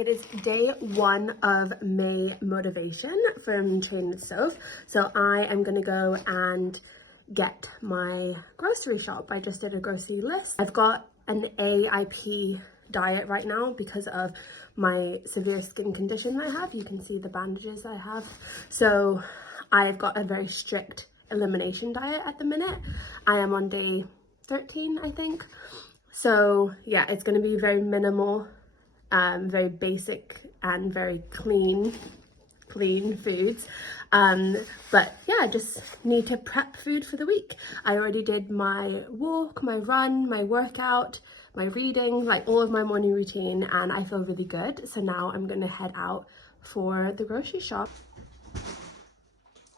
It is day 1 of May motivation from Train with Soph. So I am gonna go and get my grocery shop. I just did a grocery list. I've got an AIP diet right now because of my severe skin condition I have. You can see the bandages I have. So I've got a very strict elimination diet at the minute. I am on day 13, I think. So yeah, it's gonna be very minimal, very basic and very clean foods. But yeah, just need to prep food for the week. I already did my walk, my run, my workout, my reading, like all of my morning routine, and I feel really good. So now I'm gonna head out for the grocery shop.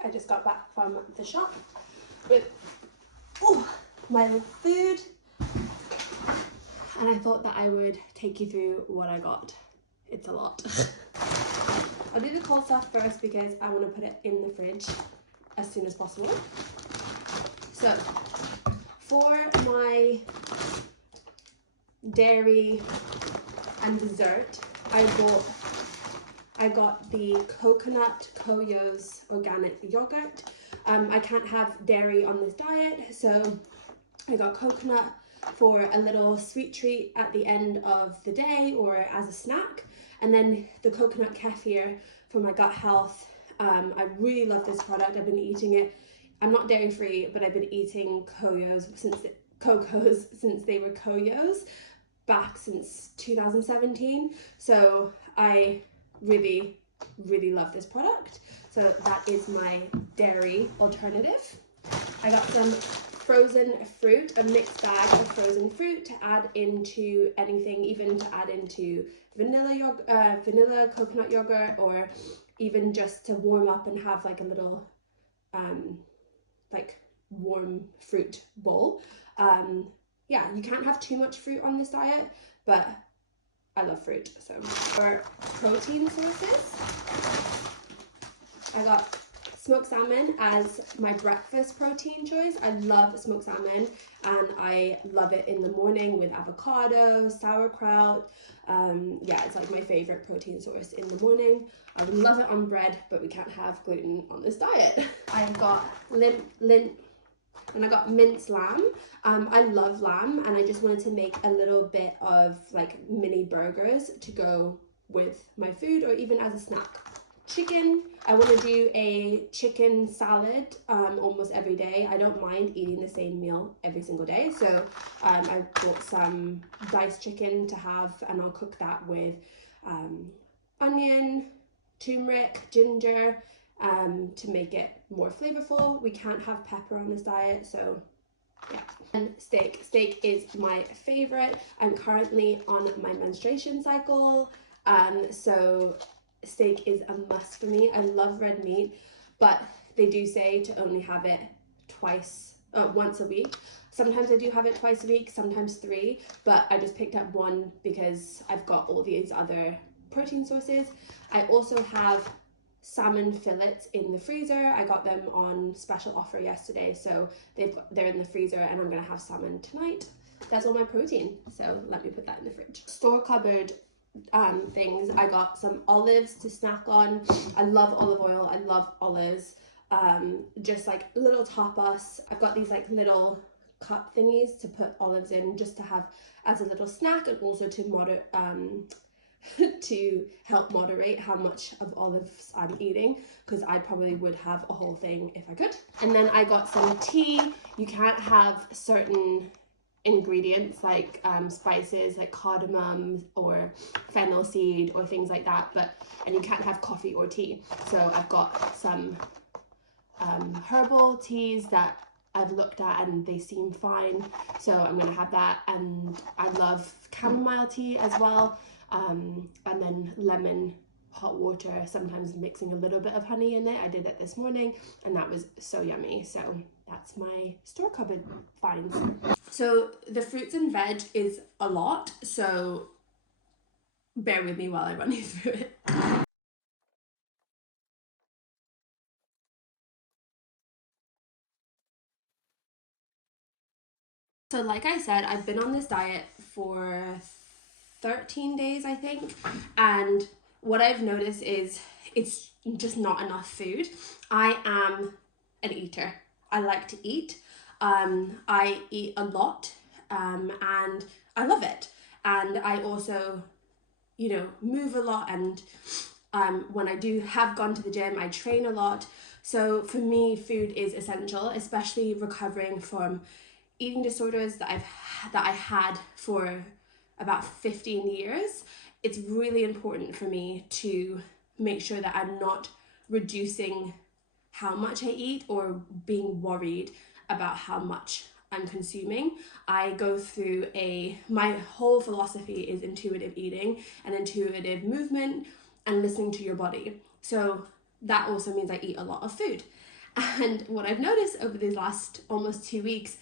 I just got back from the shop with my food, and I thought that I would take you through what I got. It's a lot. I'll do the cold stuff first because I want to put it in the fridge as soon as possible. So for my dairy and dessert, I got the coconut Koyo's organic yogurt. I can't have dairy on this diet, so I got coconut for a little sweet treat at the end of the day or as a snack. And then the coconut kefir for my gut health. I really love this product. I've been eating it. I'm not dairy free, but I've been eating Koyo's since they were Koyo's back since 2017. So I really love this product. So that is my dairy alternative. I got some frozen fruit, a mixed bag of frozen fruit to add into anything, even to add into vanilla coconut yogurt, or even just to warm up and have like a little like warm fruit bowl. Yeah, you can't have too much fruit on this diet, but I love fruit. So for protein sources, I got smoked salmon as my breakfast protein choice. I love smoked salmon, and I love it in the morning with avocado, sauerkraut. Yeah, it's like my favorite protein source in the morning. I would love it on bread, but we can't have gluten on this diet. I've got and I got minced lamb. I love lamb, and I just wanted to make a little bit of like mini burgers to go with my food or even as a snack. Chicken, I want to do a chicken salad almost every day. I don't mind eating the same meal every single day. So I bought some diced chicken to have, and I'll cook that with onion, turmeric, ginger, to make it more flavorful. We can't have pepper on this diet, so yeah. And steak is my favorite. I'm currently on my menstruation cycle, so steak is a must for me. I love red meat, but they do say to only have it once a week. Sometimes I do have it twice a week, sometimes 3, but I just picked up 1 because I've got all these other protein sources. I also have salmon fillets in the freezer. I got them on special offer yesterday, so they're in the freezer, and I'm gonna have salmon tonight. That's all my protein, so let me put that in the fridge. Store cupboard things. I got some olives to snack on. I love olive oil. I love olives. Just like little tapas. I've got these like little cup thingies to put olives in, just to have as a little snack, and also to to help moderate how much of olives I'm eating, because I probably would have a whole thing if I could. And then I got some tea. You can't have certain ingredients like spices like cardamom or fennel seed or things like that, and you can't have coffee or tea. So I've got some herbal teas that I've looked at and they seem fine, so I'm gonna have that. And I love chamomile tea as well, and then lemon hot water, sometimes mixing a little bit of honey in it. I did it this morning and that was so yummy. So that's my store cupboard finds. So the fruits and veg is a lot, so bear with me while I run you through it. So like I said, I've been on this diet for 13 days, I think. And what I've noticed is it's just not enough food. I am an eater. I like to eat. I eat a lot, and I love it. And I also, you know, move a lot, and when I have gone to the gym, I train a lot. So for me, food is essential, especially recovering from eating disorders that I had for about 15 years. It's really important for me to make sure that I'm not reducing how much I eat or being worried about how much I'm consuming. I go through my whole philosophy is intuitive eating and intuitive movement and listening to your body. So that also means I eat a lot of food. And what I've noticed over these last almost 2 weeks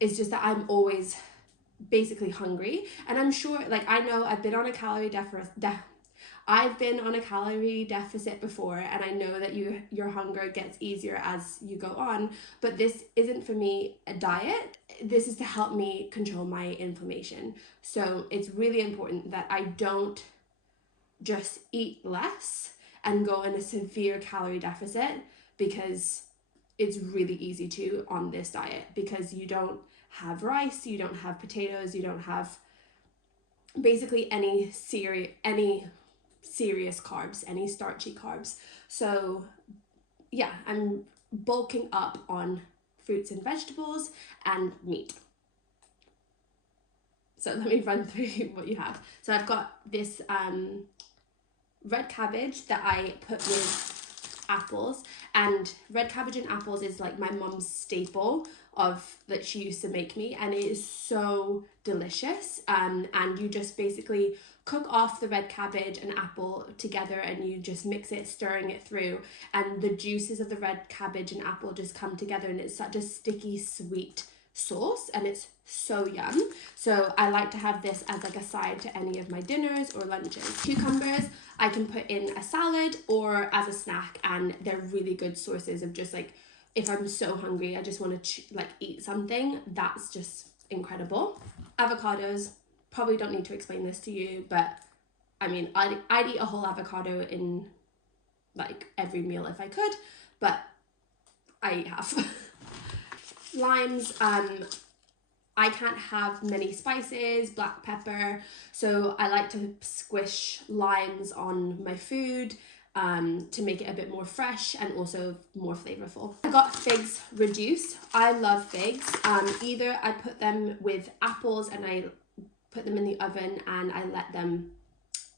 is just that I'm always basically hungry. And I'm sure, like, I know I've been on a calorie deficit before, and I know that your hunger gets easier as you go on, but this isn't for me a diet. This is to help me control my inflammation. So it's really important that I don't just eat less and go in a severe calorie deficit, because it's really easy to on this diet, because you don't have rice, you don't have potatoes, you don't have basically any serious carbs, any starchy carbs. So yeah, I'm bulking up on fruits and vegetables and meat. So let me run through what you have. So I've got this red cabbage that I put with apples, and red cabbage and apples is like my mum's staple that she used to make me, and it is so delicious. And you just basically cook off the red cabbage and apple together, and you just mix it, stirring it through, and the juices of the red cabbage and apple just come together, and it's such a sticky sweet sauce, and it's so yum. So I like to have this as like a side to any of my dinners or lunches. Cucumbers I can put in a salad or as a snack, and they're really good sources of just like, if I'm so hungry, I just want to like eat something, that's just incredible. Avocados, probably don't need to explain this to you, but I mean, I'd eat a whole avocado in like every meal if I could, but I eat half. Limes, I can't have many spices, black pepper, so I like to squish limes on my food to make it a bit more fresh and also more flavorful. I got figs reduced. I love figs. Either I put them with apples and I put them in the oven and I let them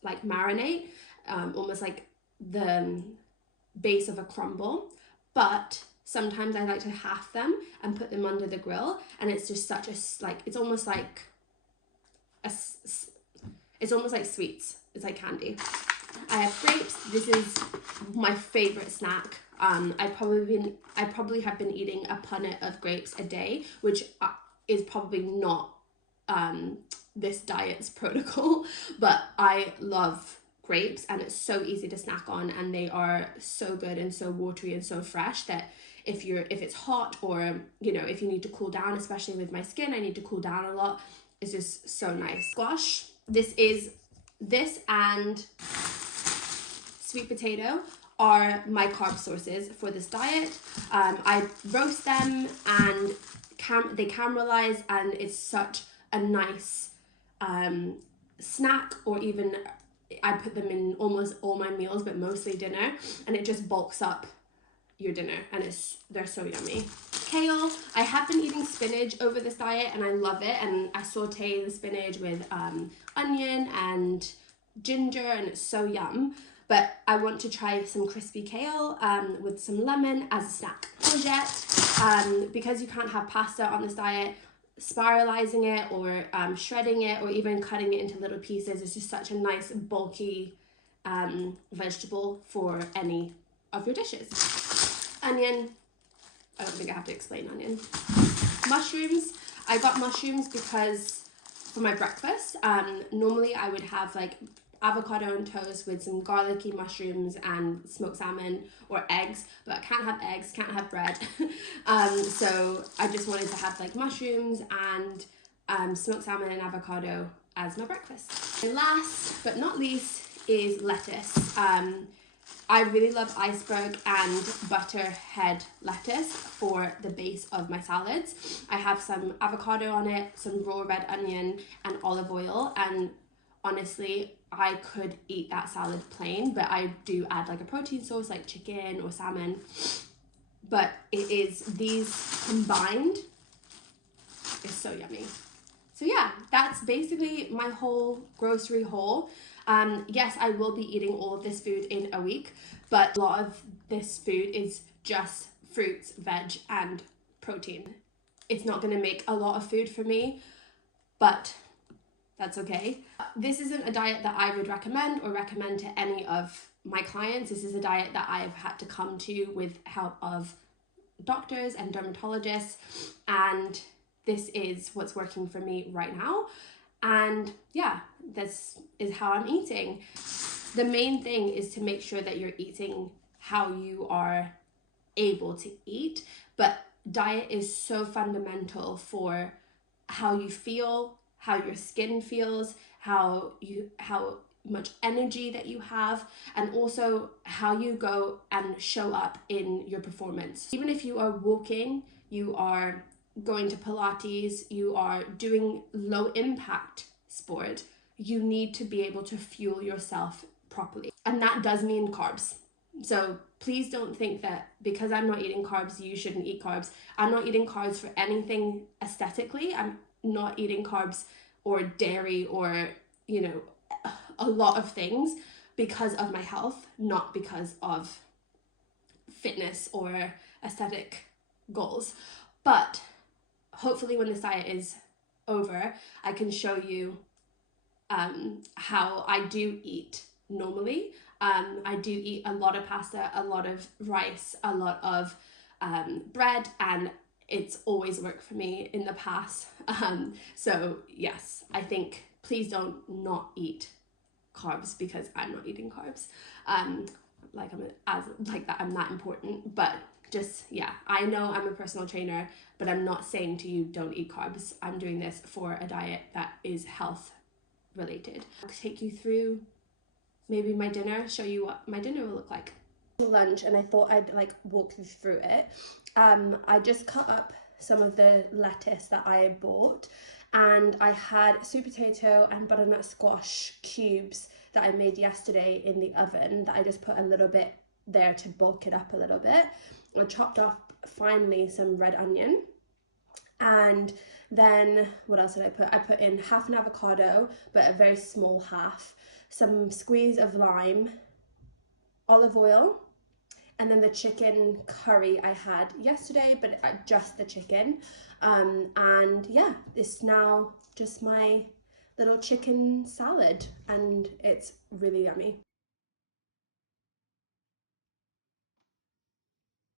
like marinate, almost like the base of a crumble, but sometimes I like to half them and put them under the grill, and it's just such a, like, it's almost like sweets. It's like candy. I have grapes. This is my favorite snack. I probably have been eating a punnet of grapes a day, which is probably not this diet's protocol, but I love grapes, and it's so easy to snack on, and they are so good and so watery and so fresh that if it's hot, or you know, if you need to cool down, especially with my skin, I need to cool down a lot, it's just so nice. Squash, this and sweet potato are my carb sources for this diet. I roast them and they caramelize, and it's such a nice snack, or even I put them in almost all my meals, but mostly dinner, and it just bulks up your dinner, and they're so yummy. Kale, I have been eating spinach over this diet, and I love it, and I saute the spinach with onion and ginger, and it's so yum. But I want to try some crispy kale with some lemon as a snack. Courgette, because you can't have pasta on this diet, spiralizing it or shredding it or even cutting it into little pieces is just such a nice bulky vegetable for any of your dishes. Onion, I don't think I have to explain onion. Mushrooms, I got mushrooms because for my breakfast, normally I would have like avocado and toast with some garlicky mushrooms and smoked salmon or eggs, but I can't have eggs, can't have bread. So I just wanted to have like mushrooms and smoked salmon and avocado as my breakfast. And last but not least is lettuce. I really love iceberg and butterhead lettuce for the base of my salads. I have some avocado on it, some raw red onion and olive oil, and honestly I could eat that salad plain, but I do add like a protein source like chicken or salmon. But it is, these combined is so yummy. So yeah, that's basically my whole grocery haul. Yes, I will be eating all of this food in a week, but a lot of this food is just fruits, veg, and protein. It's not going to make a lot of food for me, but that's okay. This isn't a diet that I would recommend to any of my clients. This is a diet that I've had to come to with help of doctors and dermatologists, and this is what's working for me right now. And yeah, this is how I'm eating. The main thing is to make sure that you're eating how you are able to eat, but diet is so fundamental for how you feel, how your skin feels, how much energy that you have, and also how you go and show up in your performance. Even if you are walking, you are going to Pilates, you are doing low impact sport, you need to be able to fuel yourself properly. And that does mean carbs. So please don't think that because I'm not eating carbs, you shouldn't eat carbs. I'm not eating carbs for anything aesthetically. I'm not eating carbs or dairy or, you know, a lot of things because of my health, not because of fitness or aesthetic goals. But hopefully when this diet is over, I can show you how I do eat normally. I do eat a lot of pasta, a lot of rice, a lot of bread, and it's always worked for me in the past. So yes, I think please don't not eat carbs because I'm not eating carbs. I'm that important, but just, yeah, I know I'm a personal trainer, but I'm not saying to you don't eat carbs. I'm doing this for a diet that is health related. I'll take you through maybe my dinner, show you what my dinner will look like. Lunch, and I thought I'd walk you through it. I just cut up some of the lettuce that I bought, and I had sweet potato and butternut squash cubes that I made yesterday in the oven that I just put a little bit there to bulk it up a little bit. I chopped off finely some red onion, and then what else did I put? I put in half an avocado, but a very small half, some squeeze of lime, olive oil, and then the chicken curry I had yesterday, but just the chicken. And yeah, it's now just my little chicken salad, and it's really yummy.